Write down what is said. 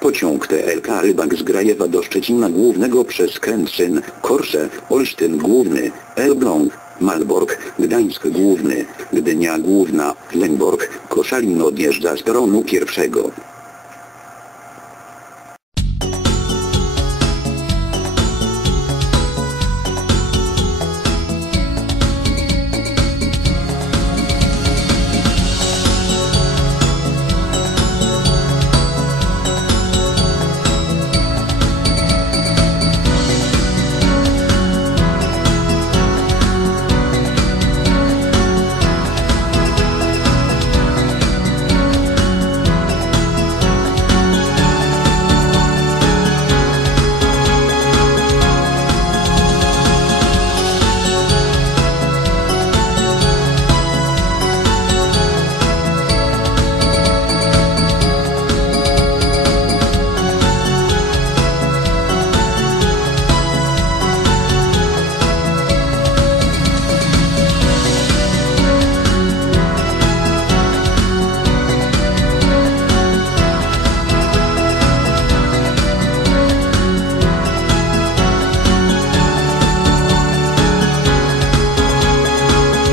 Pociąg TLK Rybak z Grajewa do Szczecina Głównego przez Kętrzyn, Korsze, Olsztyn Główny, Elbląg, Malbork, Gdańsk Główny, Gdynia Główna, Lęborg, Koszalin odjeżdża z peronu pierwszego.